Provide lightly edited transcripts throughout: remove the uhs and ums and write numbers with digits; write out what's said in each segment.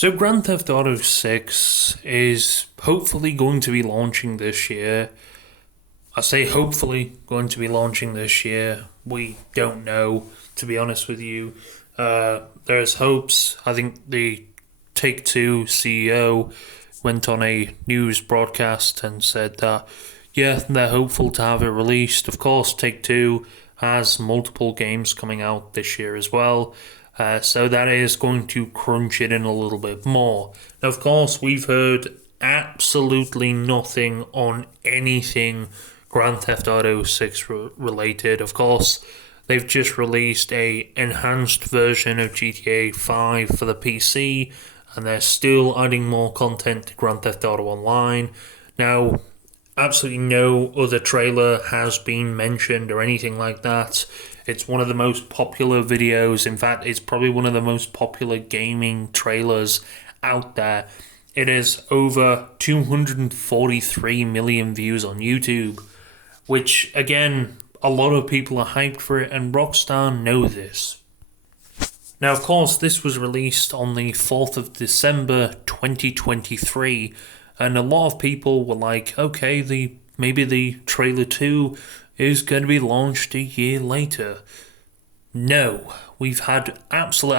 So Grand Theft Auto 6 is hopefully going to be launching this year. I say hopefully going to be launching this year. We don't know, to be honest with you. There's hopes. I think the Take-Two CEO went on a news broadcast and said that, yeah, they're hopeful to have it released. Of course, Take-Two has multiple games coming out this year as well. So that is going to crunch it in a little bit more. Now, of course, we've heard absolutely nothing on anything Grand Theft Auto 6 related. Of course, they've just released a enhanced version of GTA 5 for the PC, and they're still adding more content to Grand Theft Auto Online. Now, absolutely no other trailer has been mentioned or anything like that. It's one of the most popular videos. In fact, it's probably one of the most popular gaming trailers out there. It has over 243 million views on YouTube, which, again, a lot of people are hyped for it, and Rockstar know this. Now, of course, this was released on the 4th of December 2023, and a lot of people were like, okay, maybe the trailer 2 is going to be launched a year later. No, we've had absolute.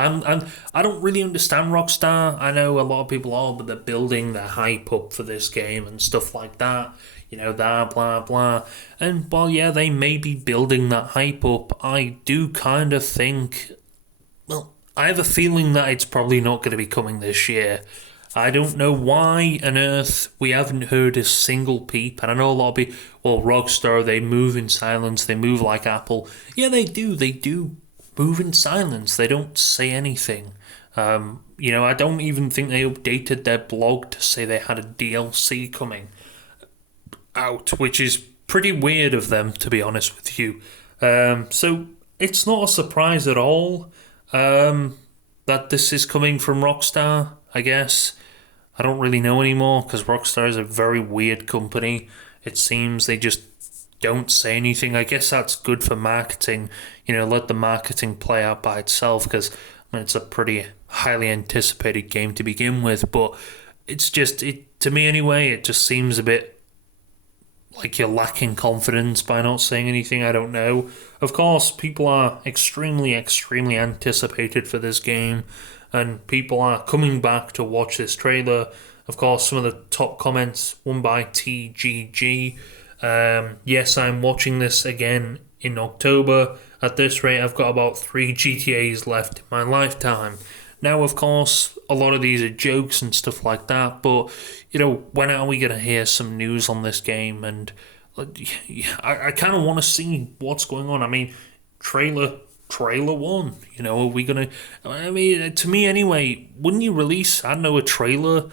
I don't really understand Rockstar. I know a lot of people are, but they're building their hype up for this game and stuff like that. That blah blah. And while yeah, they may be building that hype up, I do kind of think. Well, I have a feeling that it's probably not going to be coming this year. I don't know why on earth we haven't heard a single peep. And I know a lot of people, well, Rockstar, they move in silence, they move like Apple. Yeah, they do move in silence. They don't say anything. I don't even think they updated their blog to say they had a DLC coming out, which is pretty weird of them, to be honest with you. So it's not a surprise at all that this is coming from Rockstar, I guess. I don't really know anymore because Rockstar is a very weird company. It seems they just don't say anything. I guess that's good for marketing. Let the marketing play out by itself because it's a pretty highly anticipated game to begin with. But it's just, to me anyway, it just seems a bit like you're lacking confidence by not saying anything. I don't know. Of course, people are extremely, extremely anticipated for this game, and people are coming back to watch this trailer. Of course, some of the top comments, one by TGG. Yes, I'm watching this again in October. At this rate, I've got about 3 GTAs left in my lifetime. Now, of course, a lot of these are jokes and stuff like that, but, when are we going to hear some news on this game? And I kind of want to see what's going on. I mean, trailer 1, are we going to... to me anyway, wouldn't you release, I don't know, a trailer,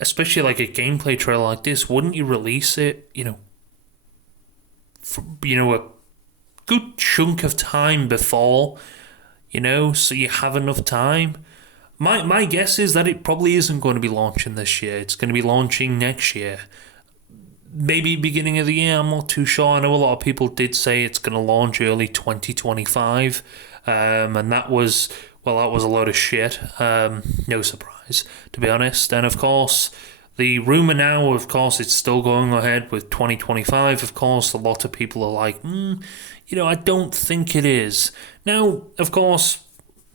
especially like a gameplay trailer like this, wouldn't you release it, a good chunk of time before, so you have enough time? My guess is that it probably isn't going to be launching this year. It's going to be launching next year. Maybe beginning of the year, I'm not too sure. I know a lot of people did say it's going to launch early 2025, and that was a load of shit. No surprise, to be honest. And of course, the rumour now, of course, it's still going ahead with 2025. Of course, a lot of people are like, I don't think it is. Now, of course,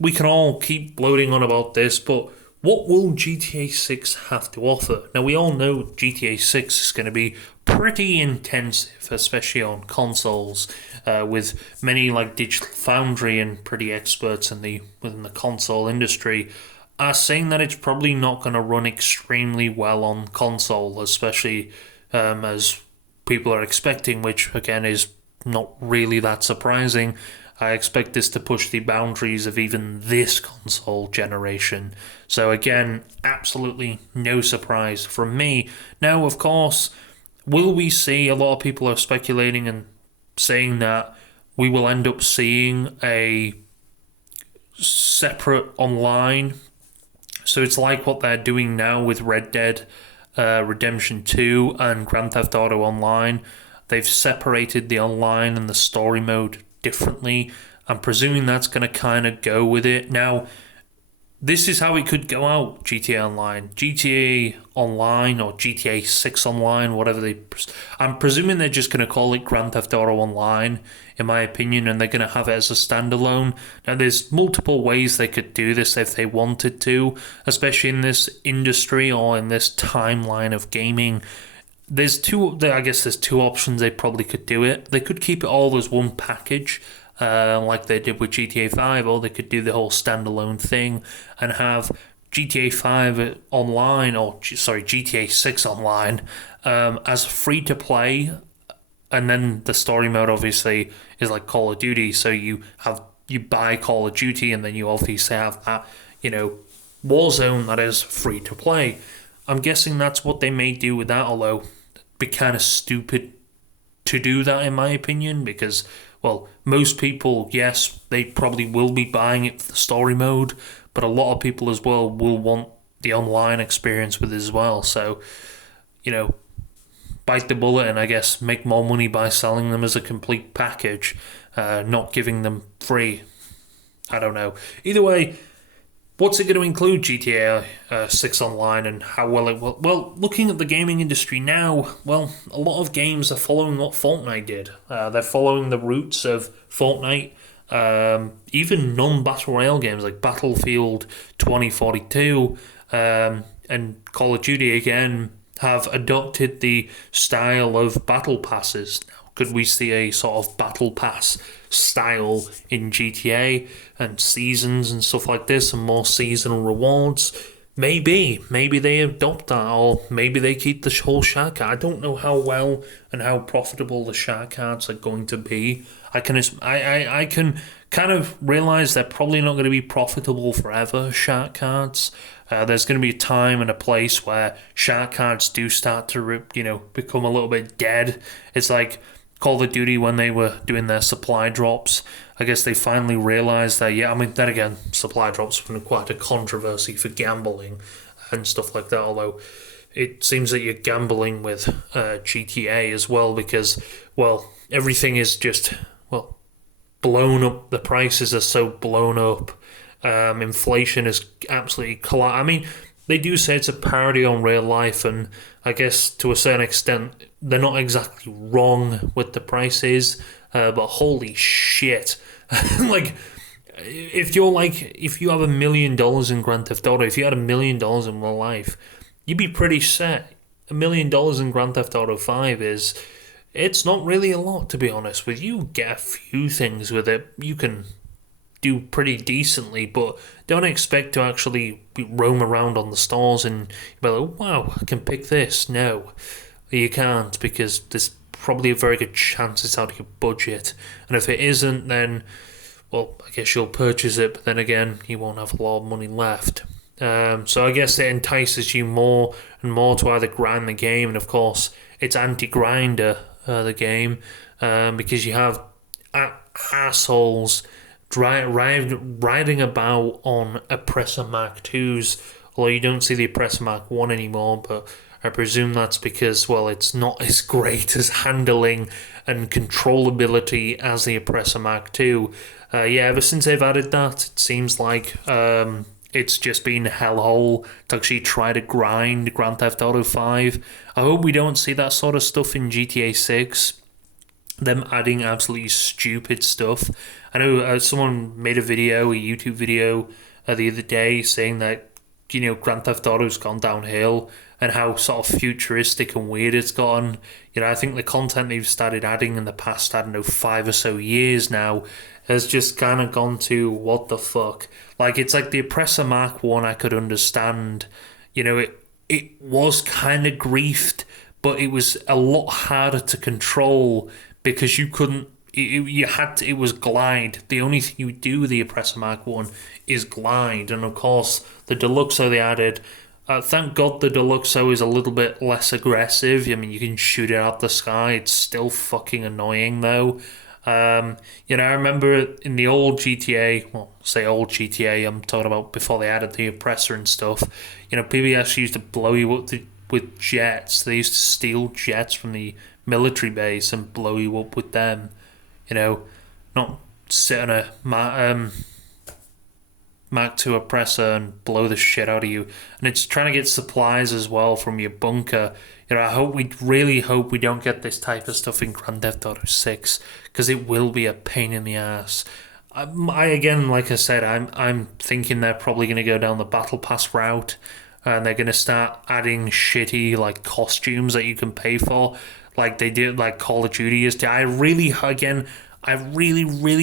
we can all keep bloating on about this, but what will GTA 6 have to offer? Now, we all know GTA 6 is going to be pretty intensive, especially on consoles, with many like Digital Foundry and pretty experts within the console industry are saying that it's probably not going to run extremely well on console, especially as people are expecting, which again is not really that surprising. I expect this to push the boundaries of even this console generation. So again, absolutely no surprise from me. Now, of course, will we see, a lot of people are speculating and saying that we will end up seeing a separate online. So it's like what they're doing now with Red Dead Redemption 2 and Grand Theft Auto Online. They've separated the online and the story mode differently. I'm presuming that's going to kind of go with it. Now, this is how it could go out. GTA Online, GTA Online, or GTA 6 Online, whatever they. I'm presuming they're just going to call it Grand Theft Auto Online, in my opinion, and they're going to have it as a standalone. Now, there's multiple ways they could do this if they wanted to, especially in this industry or in this timeline of gaming. I guess there's two options they probably could do it. They could keep it all as one package, like they did with GTA 5, or they could do the whole standalone thing and have GTA 5 online, or sorry, GTA 6 online, as free to play, and then the story mode obviously is like Call of Duty. So you buy Call of Duty, and then you obviously have that, Warzone that is free to play. I'm guessing that's what they may do with that, although it'd be kind of stupid to do that, in my opinion, because, well, most people, yes, they probably will be buying it for the story mode, but a lot of people as well will want the online experience with it as well. So, bite the bullet and I guess make more money by selling them as a complete package, not giving them free. I don't know. Either way, what's it going to include, GTA 6 Online, and how well it will? Well, looking at the gaming industry now, well, a lot of games are following what Fortnite did. They're following the roots of Fortnite. Even non-Battle Royale games like Battlefield 2042 and Call of Duty, again, have adopted the style of Battle Passes. Now, could we see a sort of Battle Pass style in GTA and seasons and stuff like this, and more seasonal rewards? Maybe they adopt that, or maybe they keep the whole shark card. I don't know how well and how profitable the shark cards are going to be. I can kind of realize they're probably not going to be profitable forever, shark cards. There's going to be a time and a place where shark cards do start to become a little bit dead. It's like Call of Duty when they were doing their supply drops. I guess they finally realised that, then again, supply drops have been quite a controversy for gambling and stuff like that, although it seems that you're gambling with GTA as well, because, well, everything is just, well, blown up. The prices are so blown up. Inflation is absolutely I mean, they do say it's a parody on real life, and I guess to a certain extent they're not exactly wrong with the prices, but holy shit. Like, if you have $1 million in Grand Theft Auto, if you had $1 million in real life, you'd be pretty set. $1 million in Grand Theft Auto 5 it's not really a lot, to be honest with you. Get a few things with it, you can do pretty decently, but don't expect to actually roam around on the stores and be like, wow, I can pick this. No, you can't, because there's probably a very good chance it's out of your budget, and if it isn't, then, well, I guess you'll purchase it, but then again, you won't have a lot of money left. So I guess it entices you more and more to either grind the game, and of course it's anti-grinder, the game, because you have assholes riding about on Oppressor Mark 2s, although you don't see the Oppressor Mark 1 anymore, but I presume that's because, well, it's not as great as handling and controllability as the Oppressor Mark 2. Ever since they've added that, it seems like it's just been a hellhole to actually try to grind Grand Theft Auto 5. I hope we don't see that sort of stuff in GTA 6. Them adding absolutely stupid stuff. I know someone made a YouTube video the other day, saying that, Grand Theft Auto's gone downhill and how sort of futuristic and weird it's gotten. I think the content they've started adding in the past, 5 or so years now, has just kind of gone to what the fuck. Like, it's like the Oppressor Mark 1 I could understand. It was kind of griefed, but it was a lot harder to control because you couldn't. It was glide. The only thing you do with the Oppressor Mark 1 is glide, and of course the Deluxo they added. Thank God the Deluxo is a little bit less aggressive. I mean, you can shoot it out the sky. It's still fucking annoying though. I remember in the old GTA, well, say old GTA, I'm talking about before they added the Oppressor and stuff. People actually used to blow you up with jets. They used to steal jets from the military base and blow you up with them. Not sit on a Mach 2 oppressor and blow the shit out of you. And it's trying to get supplies as well from your bunker. We really hope we don't get this type of stuff in Grand Theft Auto 6, because it will be a pain in the ass. I again, like I said, I'm thinking they're probably going to go down the Battle Pass route, and they're going to start adding shitty like costumes that you can pay for, like they did, like Call of Duty used to. I really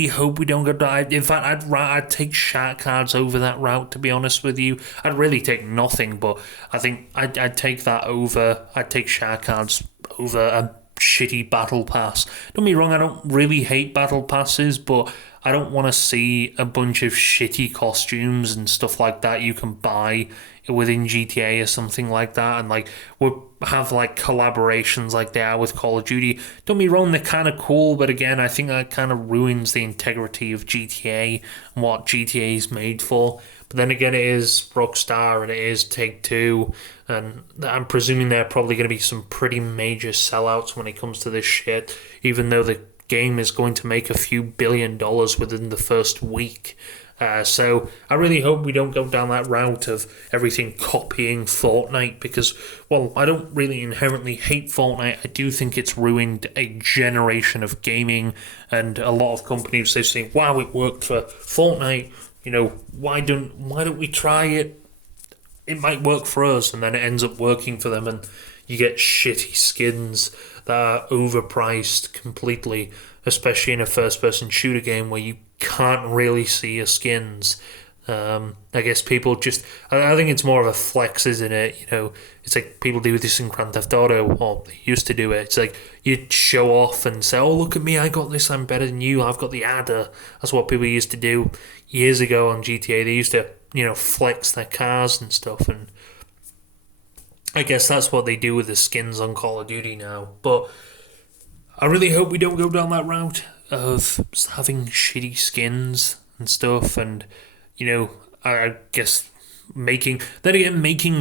hope we don't go down. In fact, I'd take shark cards over that route, to be honest with you. I'd really take nothing, but I think I'd take that over. I'd take shark cards over a shitty battle pass. Don't be wrong, I don't really hate battle passes, but I don't want to see a bunch of shitty costumes and stuff like that you can buy within GTA or something like that, and like we'll have like collaborations like they are with Call of Duty. Don't be wrong, they're kind of cool, but again, I think that kind of ruins the integrity of GTA and what GTA is made for. But then again, it is Rockstar and it is Take-Two, and I'm presuming they're probably going to be some pretty major sellouts when it comes to this shit, even though the game is going to make a few $1 billion within the first week. So I really hope we don't go down that route of everything copying Fortnite, because, well, I don't really inherently hate Fortnite. I do think it's ruined a generation of gaming, and a lot of companies, they say, wow, it worked for Fortnite, why don't we try it? It might work for us, and then it ends up working for them, and you get shitty skins that are overpriced completely, especially in a first-person shooter game where you can't really see your skins. I guess people just... I think it's more of a flex, isn't it? It's like people do this in Grand Theft Auto, or they used to do it. It's like you show off and say, oh, look at me, I got this, I'm better than you, I've got the adder. That's what people used to do years ago on GTA. They used to, flex their cars and stuff, and I guess that's what they do with the skins on Call of Duty now. But I really hope we don't go down that route of having shitty skins and stuff, and I guess making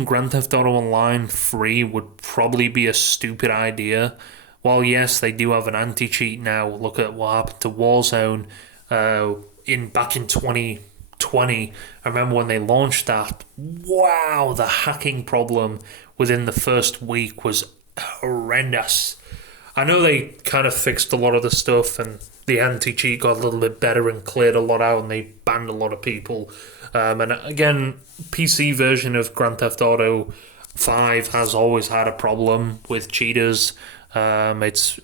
Grand Theft Auto Online free would probably be a stupid idea. While yes, they do have an anti-cheat now. Look at what happened to Warzone back in 2020. I remember when they launched that. Wow, the hacking problem within the first week was horrendous. I know they kind of fixed a lot of the stuff, and the anti-cheat got a little bit better and cleared a lot out, and they banned a lot of people. And again, PC version of Grand Theft Auto 5 has always had a problem with cheaters. It's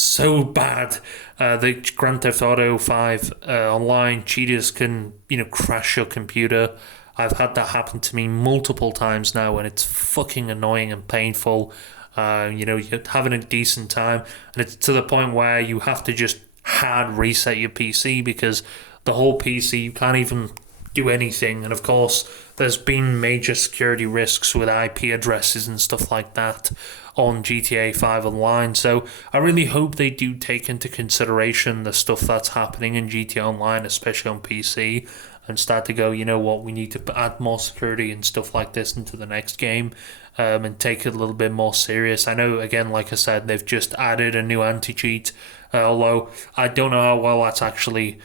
so bad that Grand Theft Auto 5 online cheaters can crash your computer. I've had that happen to me multiple times now, and it's fucking annoying and painful. You're having a decent time, and it's to the point where you have to just hard reset your PC, because the whole PC, you can't even do anything. And of course, there's been major security risks with IP addresses and stuff like that on GTA 5 Online. So I really hope they do take into consideration the stuff that's happening in GTA Online, especially on PC, and start to go, we need to add more security and stuff like this into the next game, and take it a little bit more serious. I know, again, like I said, they've just added a new anti-cheat, although I don't know how well that's actually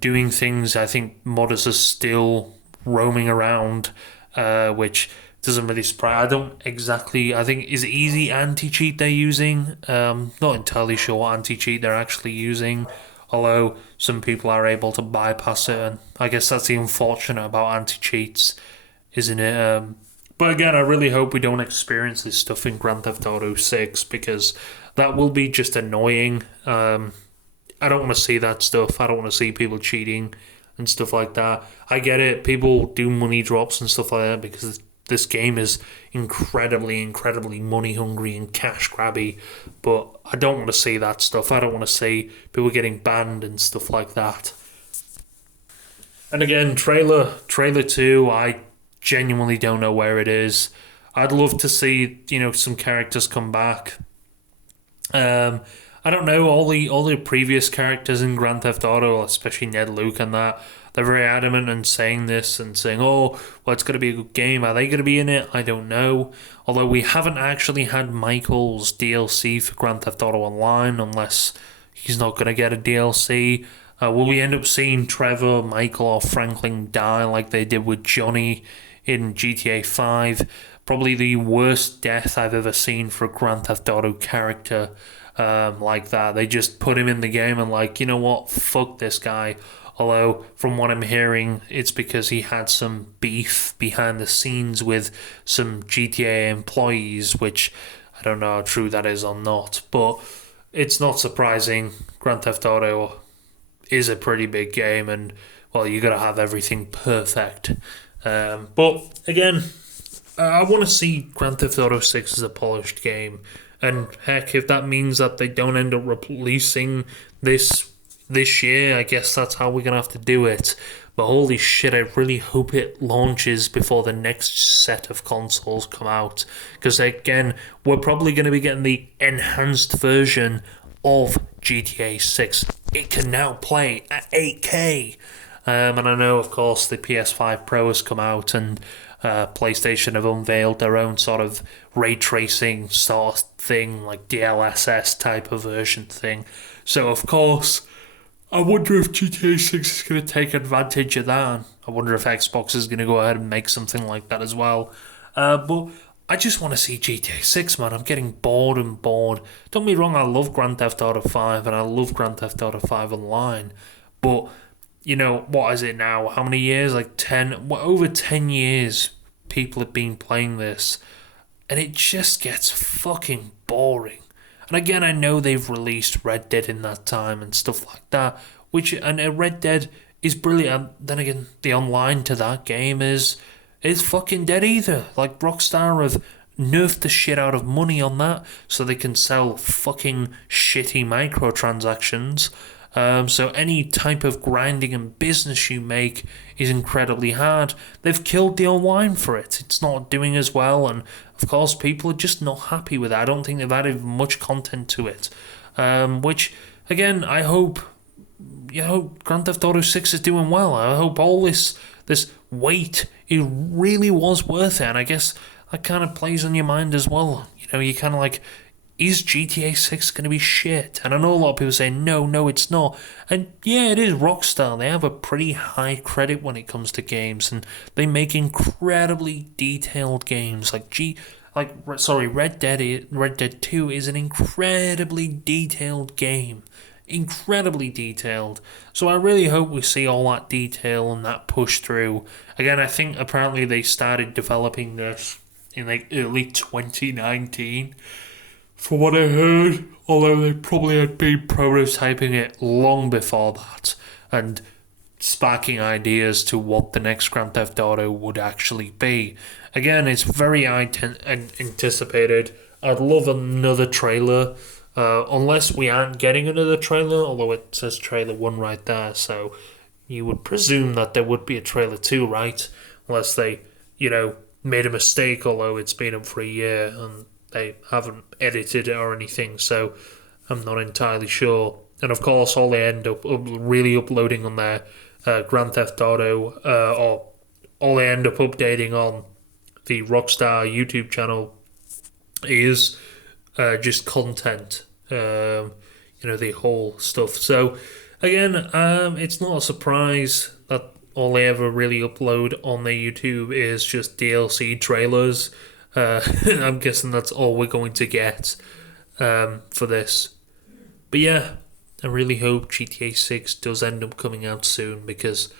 doing things. I think modders are still roaming around, which doesn't really surprise. I think, is it easy anti-cheat they're using? Not entirely sure what anti-cheat they're actually using, although some people are able to bypass it, and I guess that's the unfortunate about anti-cheats, isn't it? But again, I really hope we don't experience this stuff in Grand Theft Auto 6, because that will be just annoying. I don't want to see that stuff. I don't want to see people cheating and stuff like that. I get it, people do money drops and stuff like that, because this game is incredibly money hungry and cash grabby, but I don't want to see that stuff. I don't want to see people getting banned and stuff like that. And again, trailer 2, I genuinely don't know where it is. I'd love to see some characters come back. I don't know, all the previous characters in Grand Theft Auto, especially Ned, Luke and that, they're very adamant in saying this and saying, oh, well, it's going to be a good game. Are they going to be in it? I don't know. Although we haven't actually had Michael's DLC for Grand Theft Auto Online, unless he's not going to get a DLC. Will we end up seeing Trevor, Michael, or Franklin die like they did with Johnny in GTA 5? Probably the worst death I've ever seen for a Grand Theft Auto character like that. They just put him in the game and like, you know what, fuck this guy. Although, from what I'm hearing, it's because he had some beef behind the scenes with some GTA employees, which I don't know how true that is or not. But it's not surprising. Grand Theft Auto is a pretty big game, and well, you got to have everything perfect. But again, I want to see Grand Theft Auto 6 as a polished game, and heck, if that means that they don't end up releasing this year, I guess that's how we're gonna have to do it. But holy shit, I really hope it launches before the next set of consoles come out, because again, we're probably going to be getting the enhanced version of GTA 6. It can now play at 8K. And I know, of course, the PS5 Pro has come out, and PlayStation have unveiled their own sort of ray tracing sort of thing, like DLSS type of version thing. So, of course, I wonder if GTA 6 is going to take advantage of that. I wonder if Xbox is going to go ahead and make something like that as well. But I just want to see GTA 6, man. I'm getting bored and bored. Don't be wrong, I love Grand Theft Auto 5 and I love Grand Theft Auto 5 Online. But, you know, what is it now? How many years? Like 10, over 10 years people have been playing this. And it just gets fucking boring. And again, I know they've released Red Dead in that time and stuff like that, and Red Dead is brilliant. Then again, the online to that game is fucking dead either. Like, Rockstar have nerfed the shit out of money on that so they can sell fucking shitty microtransactions. So any type of grinding and business you make is incredibly hard. They've killed the online for it. It's not doing as well, and of course people are just not happy with it. I don't think they've added much content to it. Which, again, I hope, Grand Theft Auto 6 is doing well. I hope all this wait, it really was worth it. And I guess that kind of plays on your mind as well. You know, you kind of like, is GTA 6 going to be shit? And I know a lot of people say, no, it's not. And yeah, it is Rockstar. They have a pretty high credit when it comes to games, and they make incredibly detailed games. Red Dead 2 is an incredibly detailed game. Incredibly detailed. So I really hope we see all that detail and that push through. Again, I think apparently they started developing this in like early 2019. From what I heard, although they probably had been prototyping it long before that and sparking ideas to what the next Grand Theft Auto would actually be. Again, it's very anticipated. I'd love another trailer, unless we aren't getting another trailer, although it says trailer 1 right there, so you would presume that there would be a trailer 2, right? Unless they, made a mistake, although it's been up for a year and they haven't edited it or anything, so I'm not entirely sure. And of course, all they end up really uploading on their Grand Theft Auto, or all they end up updating on the Rockstar YouTube channel is just content, the whole stuff. So again, it's not a surprise that all they ever really upload on their YouTube is just DLC trailers. I'm guessing that's all we're going to get for this. But yeah, I really hope GTA 6 does end up coming out soon, because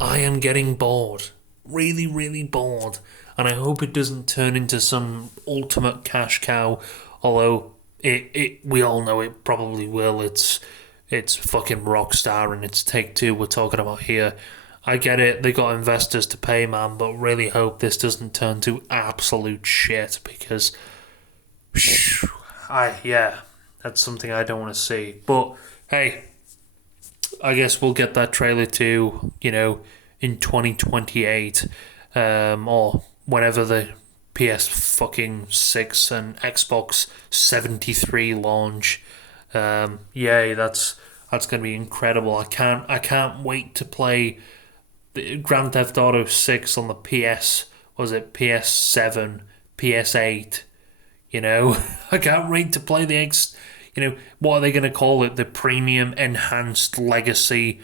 I am getting bored. Really, really bored. And I hope it doesn't turn into some ultimate cash cow, although we all know it probably will. It's fucking Rockstar and it's Take-Two we're talking about here. I get it, they got investors to pay, man, but really hope this doesn't turn to absolute shit, because that's something I don't want to see. But hey, I guess we'll get that trailer too, in 2028, or whenever the PS fucking 6 and Xbox 73 launch. Yay, that's gonna be incredible. I can't wait to play Grand Theft Auto 6 on the PS7, PS8, I can't wait to play what are they going to call it? The premium enhanced legacy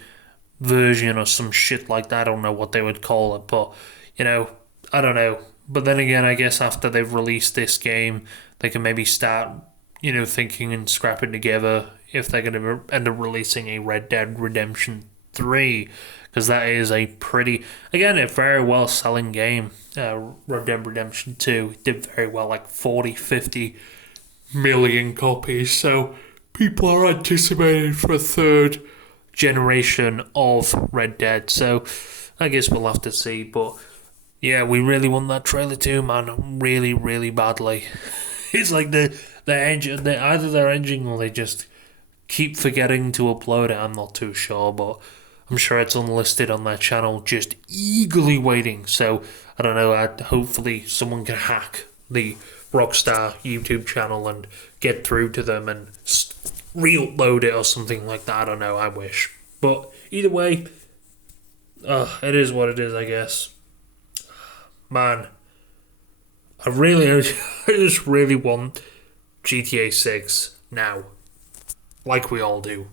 version or some shit like that. I don't know what they would call it, but I don't know. But then again, I guess after they've released this game, they can maybe start, thinking and scrapping together if they're going to end up releasing a Red Dead Redemption 3, because that is a very well selling game. Red Dead Redemption 2 did very well, like 40, 50 million copies, so people are anticipating for a third generation of Red Dead, so I guess we'll have to see, but yeah, we really want that trailer too, man, really, really badly. It's like the engine, either they're engine or they just keep forgetting to upload it, I'm not too sure, but I'm sure it's unlisted on their channel, just eagerly waiting, so I don't know, hopefully someone can hack the Rockstar YouTube channel and get through to them and re-upload it or something like that. I don't know, I wish. But either way, it is what it is, I guess. Man, I just really want GTA 6 now. Like we all do.